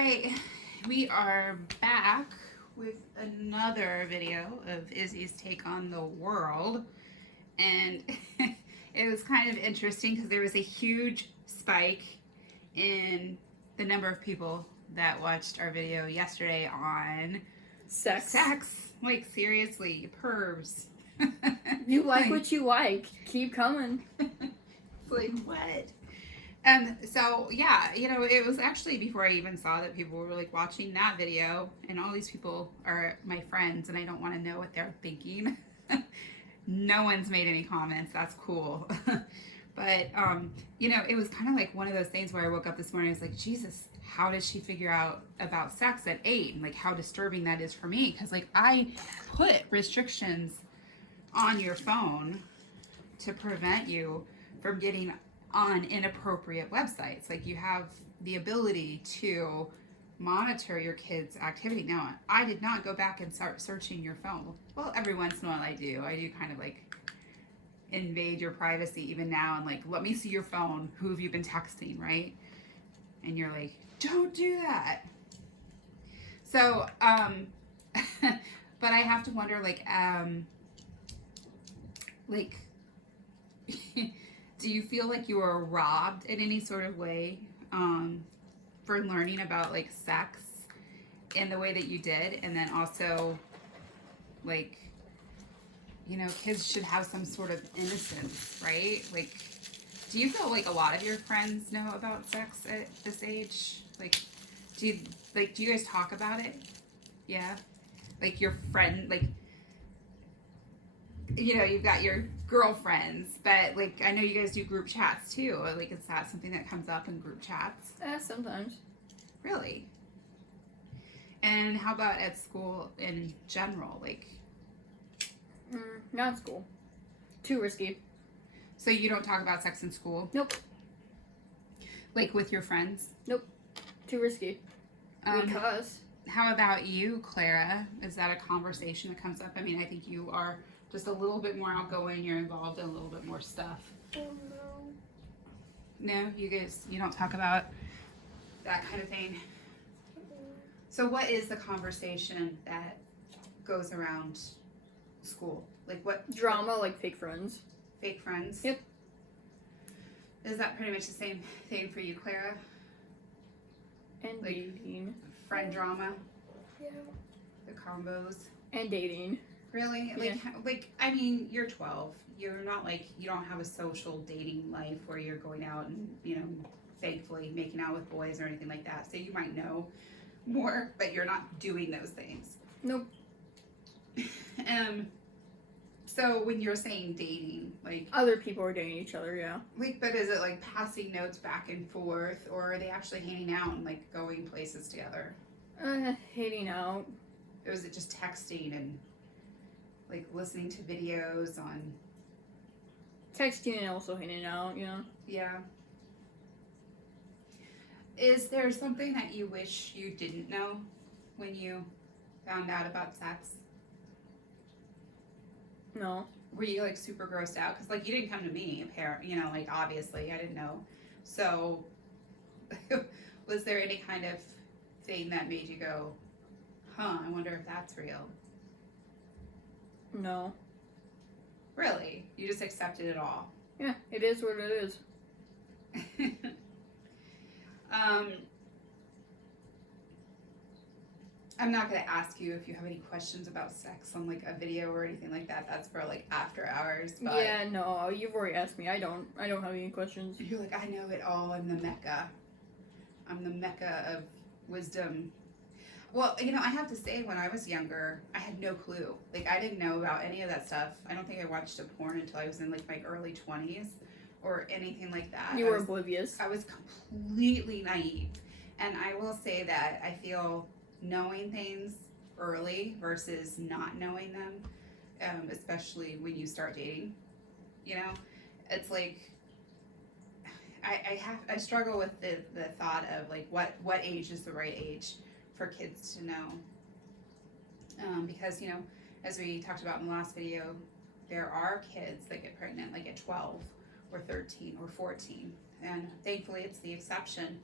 right, we are back with another video of Izzy's take on the world. And it was kind of interesting because there was a huge spike in the number of people that watched our video yesterday on sex. Like, seriously, pervs. You like what you like. Keep coming. Like, what? So yeah, it was actually before I even saw that people were like watching that video, and all these people are my friends, and I don't want to know what they're thinking. No one's made any comments. That's cool. But it was kind of like one of those things where I woke up this morning. I was like, Jesus, how did she figure out about sex at 8? And like how disturbing that is for me, because like I put restrictions on your phone to prevent you from getting on inappropriate websites. Like, you have the ability to monitor your kids' activity. Now, I did not go back and start searching your phone. Well, every once in a while I do kind of like invade your privacy even now, and like, let me see your phone. Who have you been texting, right? And you're like, don't do that. So, but I have to wonder, do you feel like you were robbed in any sort of way for learning about like sex in the way that you did? And then also, like, kids should have some sort of innocence, right? Like, do you feel like a lot of your friends know about sex at this age? Like, do you guys talk about it? Yeah? Like, your friend, like, you've got your girlfriends, but like, I know you guys do group chats too. Like, is that something that comes up in group chats? Sometimes. Really? And how about at school in general? Like, Not school. Too risky. so you don't talk about sex in school? Nope. Like with your friends? Nope. Too risky. Because. How about you, Clara? Is that a conversation that comes up? I mean, I think you are just a little bit more outgoing. You're involved in a little bit more stuff. Oh, no. No, you don't talk about that kind of thing. So what is the conversation that goes around school? Like, what Drama, like fake friends. Fake friends? Yep. Is that pretty much the same thing for you, Clara? And Like, dating. Friend drama? Yeah. The combos? And dating. Really? Yeah. Like, I mean, you're 12. You're not like, you don't have a social dating life where you're going out and, thankfully making out with boys or anything like that. So you might know more, but you're not doing those things. Nope. So when you're saying dating, like, Other people are dating each other, yeah. like, but is it like passing notes back and forth, or are they actually hanging out and like going places together? Hating out. Or is it just texting and like listening to videos on? Texting and also hanging out, yeah. Yeah. Is there something that you wish you didn't know when you found out about sex? No. Were you like super grossed out? Because like, you didn't come to me, like, obviously I didn't know. So was there any kind of thing that made you go, I wonder if that's real? No. Really? You just accepted it all? Yeah, it is what it is. I'm not going to ask you if you have any questions about sex on like a video or anything like that. That's for like after hours. But Yeah, no, you've already asked me. I don't have any questions. you're like, I know it all. I'm the Mecca. I'm the Mecca of wisdom. Well, I have to say, when I was younger, I had no clue. Like, I didn't know about any of that stuff. I don't think I watched a porn until I was in like my early 20s or anything like that. You were oblivious. I was completely naive. And I will say that I feel knowing things early versus not knowing them, especially when you start dating, it's like, I struggle with the thought of like, what age is the right age for kids to know, because as we talked about in the last video, there are kids that get pregnant like at 12 or 13 or 14, and thankfully it's the exception,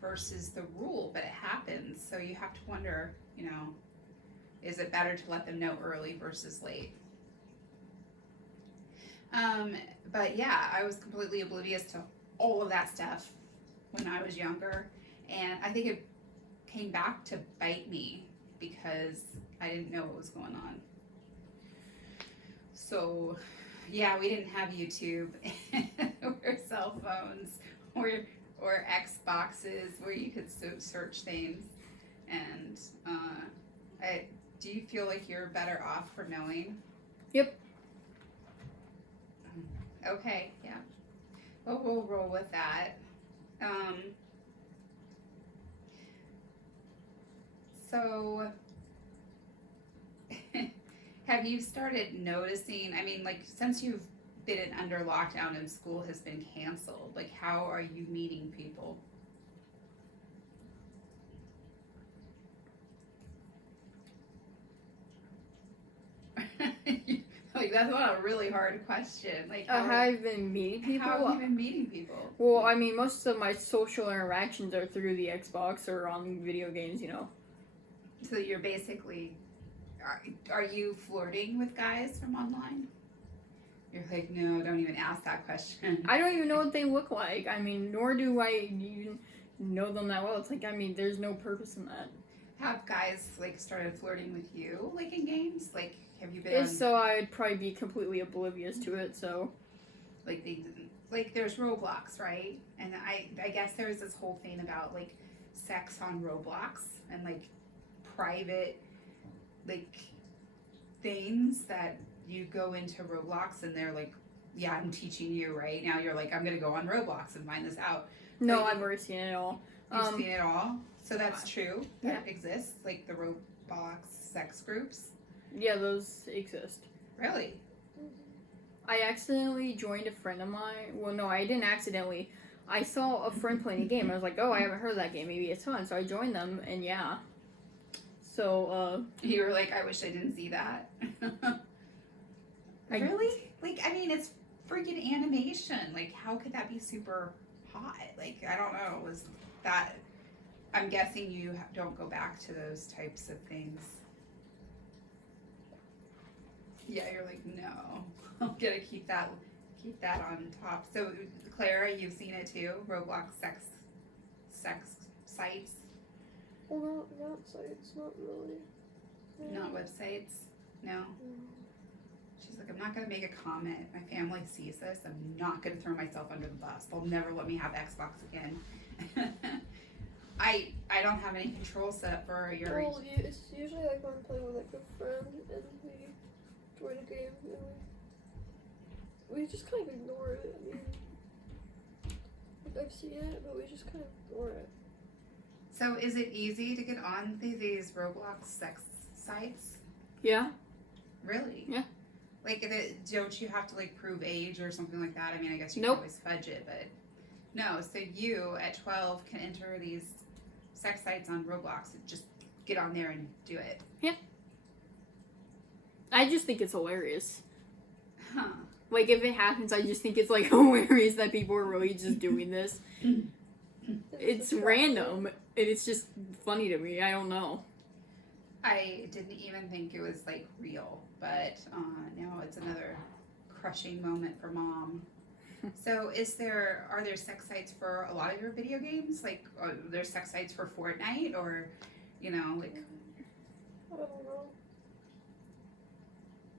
versus the rule, but it happens. So you have to wonder, you know, is it better to let them know early versus late? But yeah, I was completely oblivious to all of that stuff when I was younger, and I think it came back to bite me because I didn't know what was going on. So yeah, we didn't have YouTube or cell phones or Xboxes where you could search things. And do you feel like you're better off for knowing? Yep. Okay, yeah. Well, we'll roll with that. So, have you started noticing? I mean, like, since you've been under lockdown and school has been canceled, like, how are you meeting people? Like, that's not a really hard question. Like, How have you been meeting people? How have you been meeting people? Well, I mean, most of my social interactions are through the Xbox or on video games, you know. So you're basically, are you flirting with guys from online? You're like, no, don't even ask that question. I don't even know what they look like. I mean, nor do I even know them that well. It's like, I mean, there's no purpose in that. Have guys, like, started flirting with you, like, in games? Like, have you been If so, I'd probably be completely oblivious to it, so. Like, there's Roblox, right? And I guess there's this whole thing about, like, sex on Roblox and, like, private, like, things that you go into Roblox and they're like, yeah, I'm teaching you, right? Now you're like, I'm gonna go on Roblox and find this out. No, I've already seen it all. You've seen it all? So that's true? That Yeah. exists? Like the Roblox sex groups? Yeah, those exist. Really? I accidentally joined a friend of mine. Well, no, I didn't accidentally. I saw a friend playing a game. I was like, oh, I haven't heard of that game. Maybe it's fun. So I joined them, and yeah. So, You were like, I wish I didn't see that. Really? Like, I mean, it's freaking animation. Like, how could that be super hot? Like, I don't know. Was that... I'm guessing you don't go back to those types of things. Yeah, you're like, no. I'm gonna keep that on top. So, Clara, you've seen it too? Roblox sex sites? Well, not sites, not really. Not websites? No? She's like, I'm not gonna make a comment. My family sees this. I'm not gonna throw myself under the bus. They'll never let me have Xbox again. I don't have any control set up for your... Well, it's usually like when I'm playing with like a friend and we join a game and we just kind of ignore it. I mean, like I've seen it, but we just kind of ignore it. So is it easy to get on these Roblox sex sites? yeah. Really? Yeah. Like, don't you have to like prove age or something like that? I mean, I guess you Nope. can always fudge it, but no. So you at 12 can enter these sex sites on Roblox. Just get on there and do it. I just think it's hilarious. Huh. Like, if it happens, I just think it's, like, hilarious that people are really just doing this. It's random, and it's just funny to me. I don't know. I didn't even think it was like real, but now it's another crushing moment for mom. So are there sex sites for a lot of your video games? Like, are there sex sites for Fortnite or, you know, like... I don't know.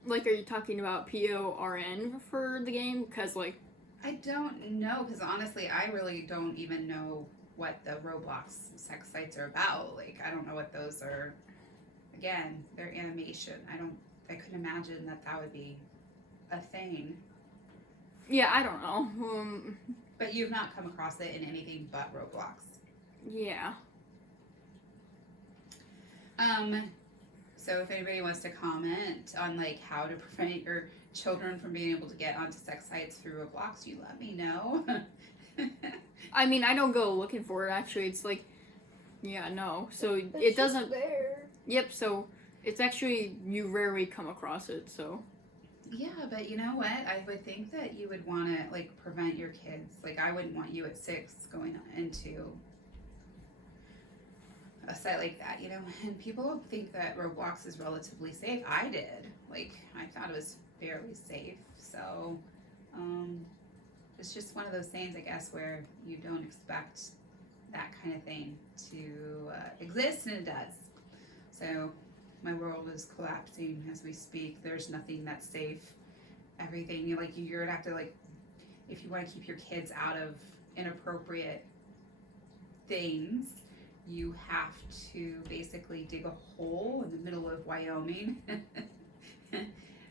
Like, are you talking about PORN for the game? Because, like... I don't know, because honestly, I really don't even know what the Roblox sex sites are about. Like, I don't know what those are. Again, they're animation. I couldn't imagine that would be a thing. Yeah, I don't know. But you've not come across it in anything but Roblox. Yeah. So if anybody wants to comment on like how to prevent your children from being able to get onto sex sites through Roblox, you let me know. I mean, I don't go looking for it, actually. It's like, yeah, no. So It's it doesn't... just there. Yep, so it's actually, you rarely come across it, so... Yeah, but you know what? I would think that you would want to like prevent your kids. Like I wouldn't want you at 6 going into website like that, and people think that Roblox is relatively safe. I did. Like, I thought it was fairly safe. So, it's just one of those things, I guess, where you don't expect that kind of thing to exist, and it does. So, my world is collapsing as we speak. There's nothing that's safe. Everything, you're gonna have to, if you want to keep your kids out of inappropriate things, you have to basically dig a hole in the middle of Wyoming,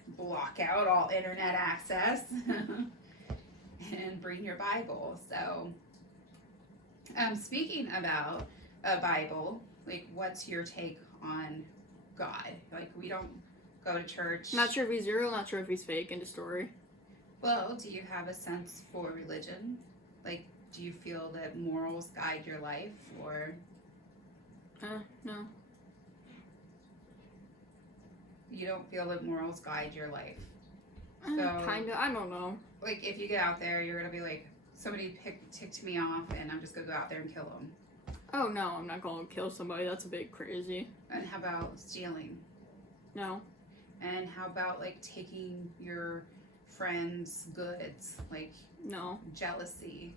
block out all internet access, and bring your Bible. So, speaking about a Bible, what's your take on God? We don't go to church. Not sure if he's real, not sure if he's fake in the story. Well, do you have a sense for religion? Do you feel that morals guide your life, or? No. You don't feel that morals guide your life? Kinda, I don't know. If you get out there, you're gonna be like, somebody ticked me off, and I'm just gonna go out there and kill them. Oh, no, I'm not gonna kill somebody. That's a bit crazy. And how about stealing? No. And how about, taking your friend's goods? No. Jealousy.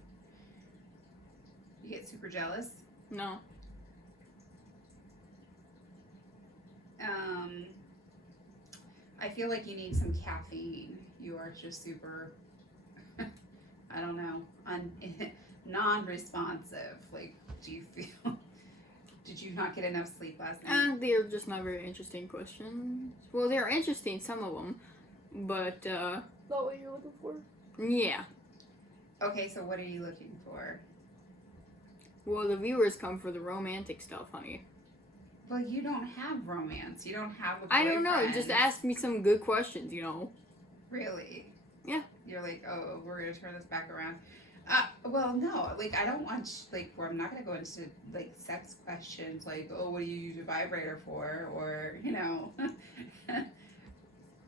You get super jealous? No. I feel like you need some caffeine. You are just super, I don't know, non-responsive. Do you feel, did you not get enough sleep last night? They're just not very interesting questions. Well, they're interesting, some of them, but, Not what you're looking for? yeah. Okay, so what are you looking for? Well, the viewers come for the romantic stuff, honey. Well, you don't have romance. You don't have a boyfriend. I don't know, just ask me some good questions, Really? Yeah. You're like, oh, we're going to turn this back around. Well, no, I don't want, where I'm not going to go into, sex questions, oh, what do you use your vibrator for? Or,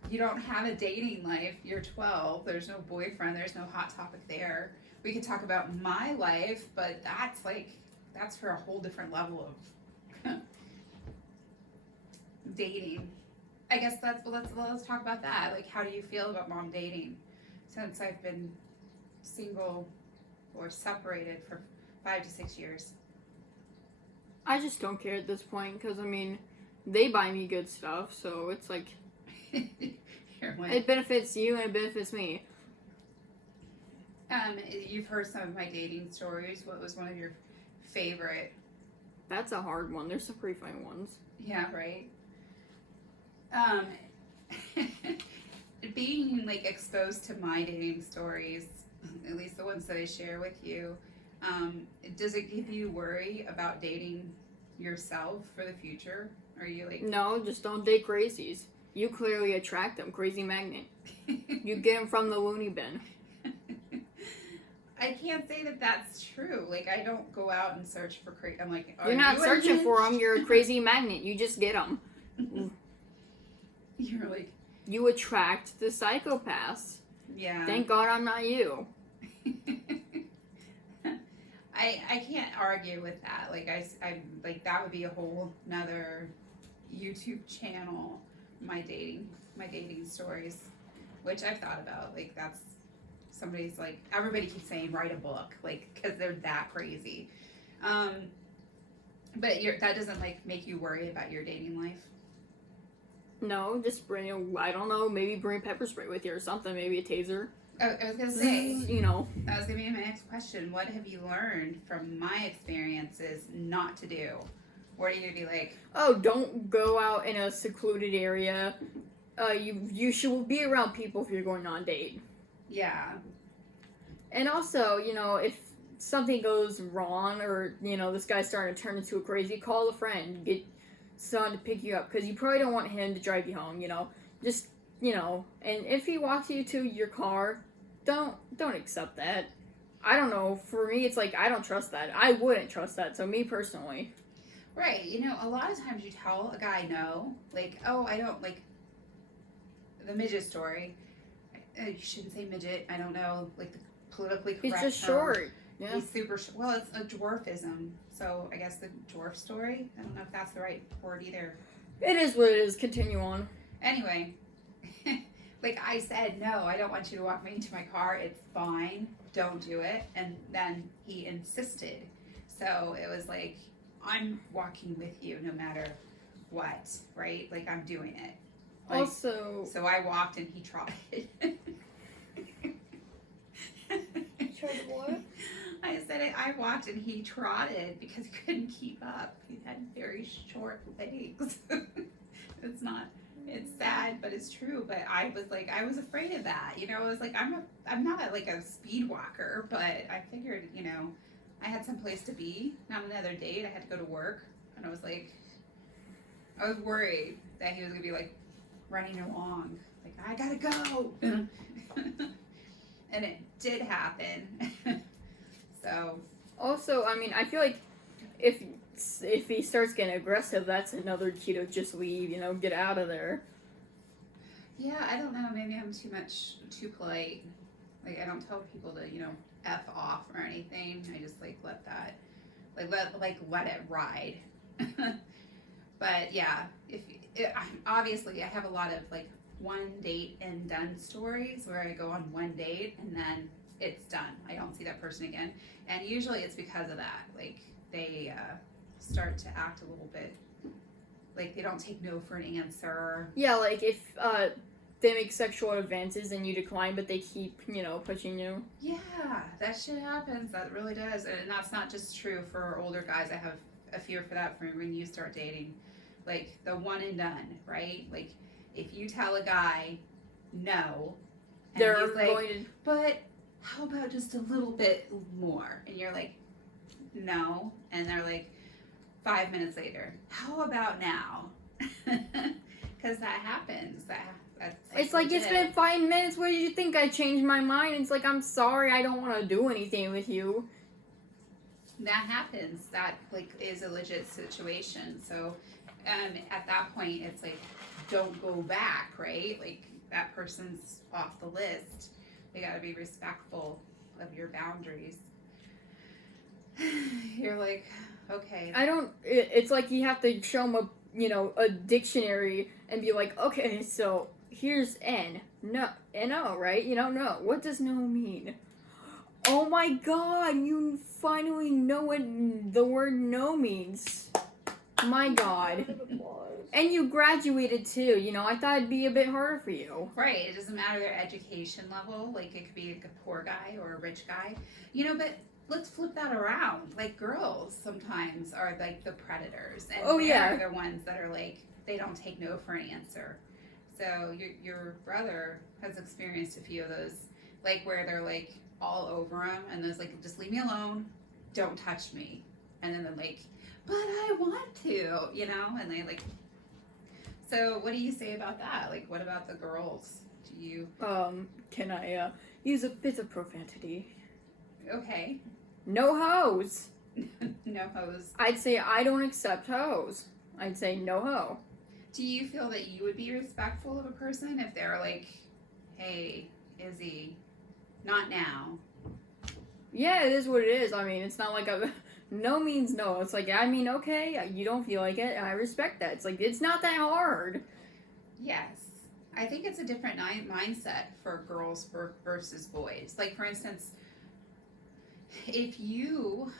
you don't have a dating life. You're 12. There's no boyfriend. There's no hot topic there. We could talk about my life, but that's for a whole different level of dating. I guess let's talk about that. How do you feel about mom dating since I've been single or separated for 5 to 6 years? I just don't care at this point, because, they buy me good stuff, so it's it benefits you and it benefits me. You've heard some of my dating stories. What was one of your favorite? That's a hard one. There's some pretty funny ones. Yeah, right. Being exposed to my dating stories, at least the ones that I share with you, does it give you worry about dating yourself for the future? Are you No, just don't date crazies. You clearly attract them. Crazy magnet. You get them from the loony bin. I can't say that that's true. I don't go out and search for crazy. I'm you're not searching for them. You're a crazy magnet. You just get them. You're you attract the psychopaths. Yeah. Thank God I'm not you. I can't argue with that. I that would be a whole nother YouTube channel. My dating stories, which I've thought about. That's somebody's everybody keeps saying write a book, because they're that crazy. But that doesn't make you worry about your dating life. No, just bring, I don't know, maybe bring pepper spray with you or something, maybe a taser. I was gonna say, that was gonna be my next question. What have you learned from my experiences not to do? What are you gonna be like? Oh, don't go out in a secluded area. You should be around people if you're going on a date. Yeah. And also, if something goes wrong or, this guy's starting to turn into a crazy, call a friend, get someone to pick you up, because you probably don't want him to drive you home, Just, and if he walks you to your car, don't accept that. I don't know, for me, it's I don't trust that. I wouldn't trust that, so me personally. Right, a lot of times you tell a guy no, oh, I don't, the midget story. You shouldn't say midget, I don't know, the politically correct He's just term. short. Yeah. He's super, well, it's a dwarfism. So I guess the dwarf story, I don't know if that's the right word either. It is what it is. Continue on. Anyway, like I said, no, I don't want you to walk me into my car. It's fine. Don't do it. And then he insisted. So it was like, I'm walking with you no matter what, right? Like I'm doing it. Like, Also, so I walked and he trotted. Tried what? I said it, I walked and he trotted because he couldn't keep up. He had very short legs. It's sad, but it's true. But I was like, I was afraid of that. You know, I was like, I'm not like a speed walker, but I figured, you know, I had some place to be, not another date. I had to go to work. And I was like, I was worried that he was going to be like running along. Like, I gotta go. And it did happen. So. Also, I mean, I feel like if he starts getting aggressive, that's another key to just leave. You know, get out of there. Yeah, I don't know. Maybe I'm too polite. Like I don't tell people to, you know, F off or anything. I just like let that, let it ride. But yeah, obviously I have a lot of like one date and done stories where I go on one date and then it's done. I don't see that person again. And usually it's because of that. Like they start to act a little bit like they don't take no for an answer. Yeah, like if they make sexual advances and you decline, but they keep, you know, pushing you. Yeah, that shit happens. That really does. And that's not just true for older guys. I have a fear for that for when you start dating. Like the one and done, right? Like if you tell a guy no, and They're he's like, going to. but how about just a little bit more? And you're like, no. And they're like, 5 minutes later, how about now? Because that happens. That's It's like, legit. it's been 5 minutes. What did you think? I changed my mind. It's like, I'm sorry. I don't want to do anything with you. That happens. That like is a legit situation. So at that point, it's like, don't go back, right? Like that person's off the list. You got to be respectful of your boundaries. You're like, okay. It's like you have to show them a dictionary and be like, okay, so here's N. No, N-O, right? You don't know. What does no mean? Oh my god, you finally know what the word no means. My god. And you graduated too, you know, I thought it'd be a bit harder for you. Right, it doesn't matter their education level. Like it could be like a poor guy or a rich guy. You know, but let's flip that around. Like girls sometimes are like the predators. And they're the ones that are like, they don't take no for an answer. So your brother has experienced a few of those, like where they're like all over him and there's like, just leave me alone, don't touch me. And then they're like, but I want to, you know, and they like, so what do you say about that? Like what about the girls? Do you can I use a bit of profanity? Okay. No hoes. No hoes. I'd say I don't accept hoes. I'd say no hoe. Do you feel that you would be respectful of a person if they're like, hey, Izzy, not now? Yeah, it is what it is. I mean, it's not like no means no. It's like, I mean, okay, you don't feel like it, and I respect that. It's like, it's not that hard. Yes. I think it's a different mindset for girls versus boys. Like, for instance, if you,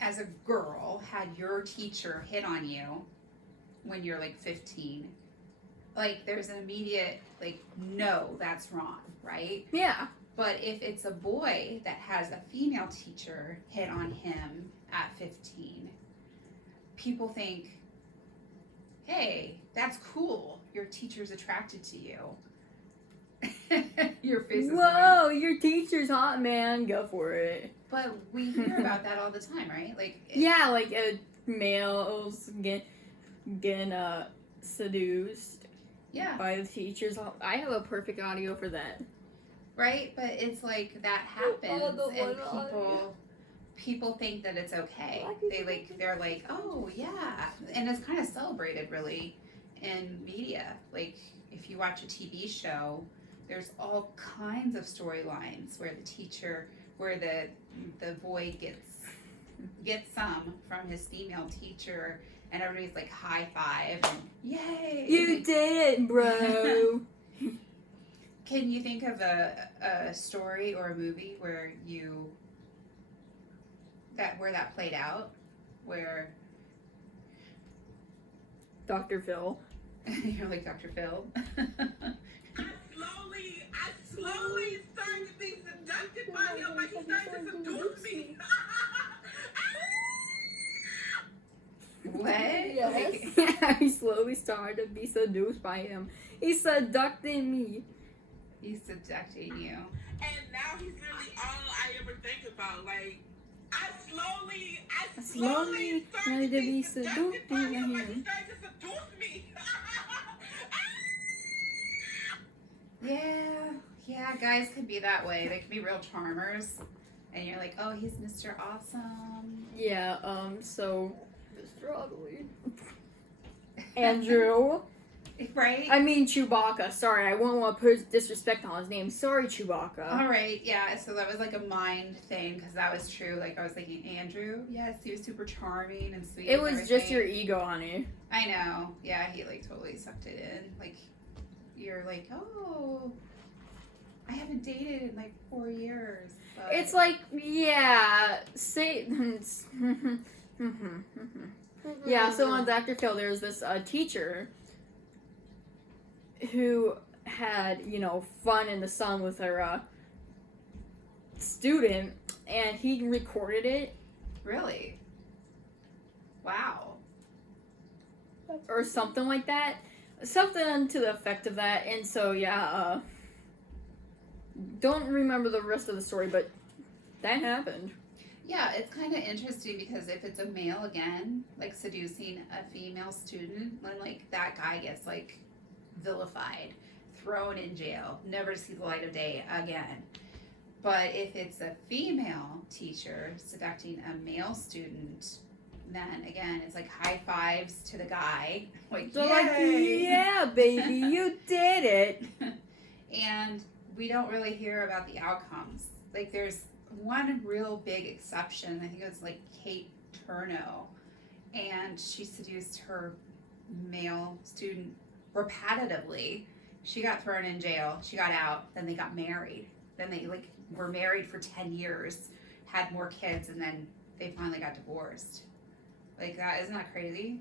as a girl, had your teacher hit on you when you're like 15, like there's an immediate like, no, that's wrong, right? Yeah. But if it's a boy that has a female teacher hit on him at 15, people think, hey, that's cool. Your teacher's attracted to you. Your face is whoa, your teacher's hot, man. Go for it. But we hear about that all the time, right? Like yeah, like males getting seduced by the teachers. I have a perfect audio for that. Right, but it's like that happens, and people think that it's okay. They're like, oh yeah, and it's kind of celebrated really in media. Like if you watch a TV show, there's all kinds of storylines where the teacher where the boy gets some from his female teacher, and everybody's like high five and yay! You did it, bro. Can you think of a story or a movie where that played out, where Dr. Phil. you're like Dr. Phil? I slowly started to be seducted by him, like he started to seduce me. What? Yes. I slowly started to be seduced by him. He seducted me. He's seducting you. And now he's really all I ever think about. Like, I slowly started to be seduced by like he him. started to seduce me. Yeah, guys can be that way. They can be real charmers. And you're like, oh, he's Mr. Awesome. Yeah, so Mr. Ugly. Andrew. Right? I mean Chewbacca. Sorry, I won't want to put disrespect on his name. Sorry, Chewbacca. All right, yeah, so that was like a mind thing, because that was true. Like, I was thinking, Andrew, yes, he was super charming and sweet. It and was everything. just your ego, honey. I know. Yeah, he like totally sucked it in. Like, you're like, oh, I haven't dated in like 4 years. But... It's like, yeah, yeah, so on Dr. Phil, there's this teacher who had, fun in the sun with her student, and he recorded it. Really? Wow. Or something like that. Something to the effect of that. And so, yeah, don't remember the rest of the story, but that happened. Yeah, it's kind of interesting because if it's a male again, like seducing a female student, then like that guy gets like vilified, thrown in jail, never to see the light of day again. But if it's a female teacher seducing a male student, then again, it's like high fives to the guy. Like, So like, yeah, baby, you did it. And we don't really hear about the outcomes. Like, there's one real big exception. I think it was like Kate Turno. And she seduced her male student repetitively. She got thrown in jail. She got out. Then they got married. Then they like were married for 10 years, had more kids, and then they finally got divorced. Like, that isn't that crazy?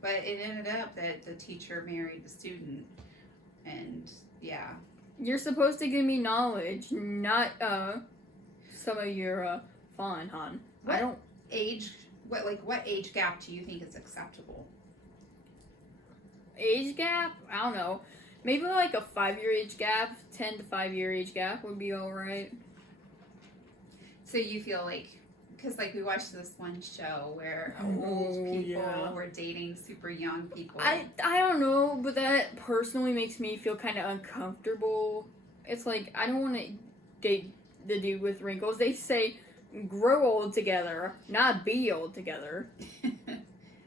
But it ended up that the teacher married the student, and yeah. You're supposed to give me knowledge, not some of your fun, hon. What I don't. What age gap do you think is acceptable? Age gap? I don't know. Maybe like a 5-year age gap, 10 to 5-year age gap would be alright. So you feel like, because like we watched this one show where old people were dating super young people. I don't know, but that personally makes me feel kind of uncomfortable. It's like, I don't want to date the dude with wrinkles. They say grow old together, not be old together.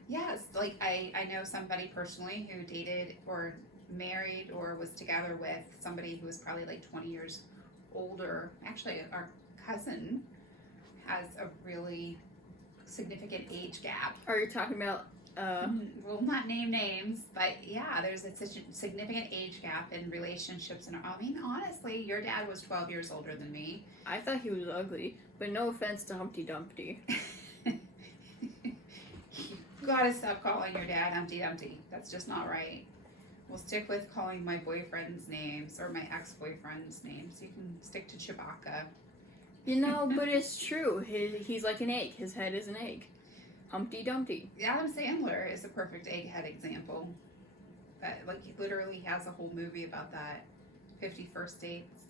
Yes, like I know somebody personally who dated or married or was together with somebody who was probably like 20 years older. Actually, our cousin has a really significant age gap. Are you talking about, We'll not name names, but yeah, there's a significant age gap in relationships. And I mean, honestly, your dad was 12 years older than me. I thought he was ugly, but no offense to Humpty Dumpty. You gotta stop calling your dad Humpty Dumpty. That's just not right. We'll stick with calling my boyfriend's names or my ex-boyfriend's names. You can stick to Chewbacca. But it's true. He's like an egg. His head is an egg. Humpty Dumpty. Adam Sandler is a perfect egghead example. That like he literally has a whole movie about that. 50 First Dates.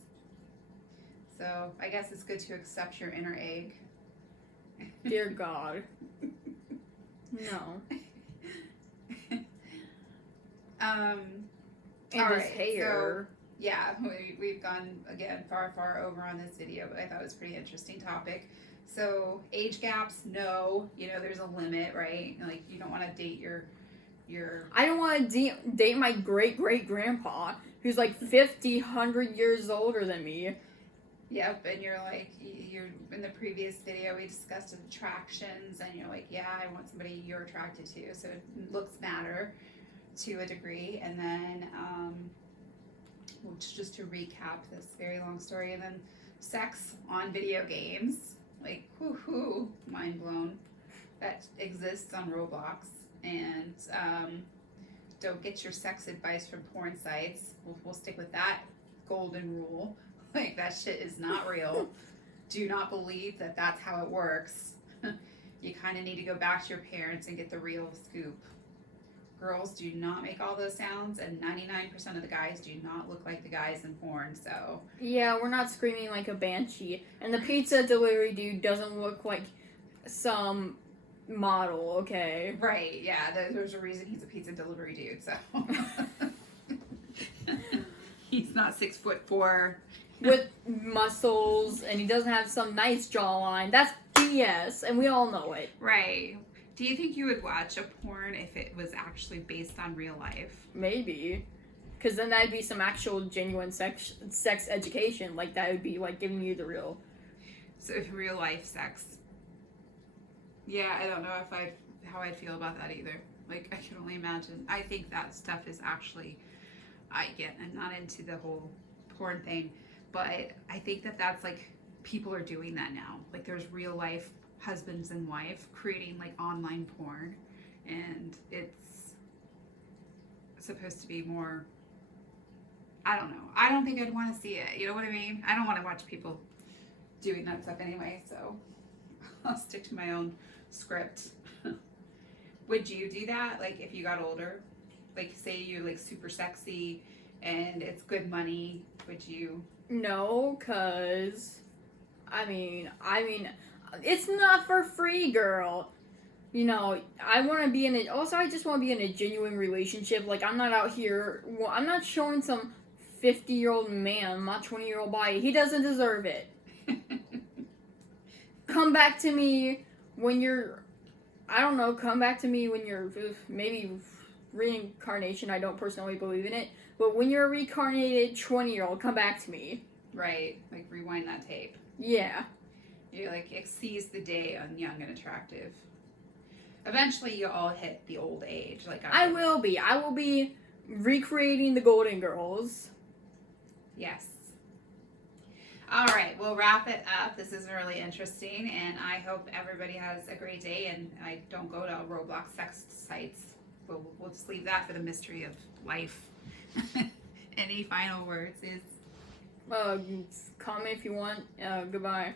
So I guess it's good to accept your inner egg. Dear God. No. And And his hair. So, yeah, we've gone again far over on this video, but I thought it was a pretty interesting topic. So age gaps, no, there's a limit, right? Like you don't want to date your. I don't want to date my great grandpa who's like 50, 100 years older than me. Yep, and you're like, you're in the previous video we discussed attractions, and you're like, yeah, I want somebody you're attracted to, so looks matter to a degree. And then, just to recap this very long story, and then sex on video games, like, whoo, mind blown, that exists on Roblox. And don't get your sex advice from porn sites. We'll stick with that golden rule. Like, that shit is not real. Do not believe that that's how it works. You kind of need to go back to your parents and get the real scoop. Girls do not make all those sounds, and 99% of the guys do not look like the guys in porn, so. Yeah, we're not screaming like a banshee. And the pizza delivery dude doesn't look like some model, okay? Right, yeah, there's a reason he's a pizza delivery dude, so. He's not 6'4". With muscles, and he doesn't have some nice jawline. That's BS, and we all know it. Right. Do you think you would watch a porn if it was actually based on real life? Maybe. Because then that'd be some actual genuine sex education. Like, that would be, like, giving you the real... So, real life sex. Yeah, I don't know how I'd feel about that either. Like, I can only imagine. I think that stuff is actually... I'm not into the whole porn thing. But I think that's, like, people are doing that now. Like, there's real life husbands and wife creating, like, online porn. And it's supposed to be more, I don't know. I don't think I'd want to see it. You know what I mean? I don't want to watch people doing that stuff anyway, so I'll stick to my own script. Would you do that, like, if you got older? Like, say you're, like, super sexy and it's good money, would you? No, because, I mean, it's not for free, girl. You know, I want to be in also, I just want to be in a genuine relationship. Like, I'm not out here, I'm not showing some 50-year-old man my 20-year-old body. He doesn't deserve it. Come back to me when you're, I don't know, come back to me when you're, maybe reincarnation, I don't personally believe in it. But when you're a reincarnated 20-year-old, come back to me. Right, like, rewind that tape. Yeah. You're like, seize the day on young and attractive. Eventually, you all hit the old age. Like, I will be recreating the Golden Girls. Yes. All right, we'll wrap it up. This is really interesting, and I hope everybody has a great day. And I don't go to Roblox sex sites. We'll just leave that for the mystery of life. Any final words? Comment if you want. Goodbye.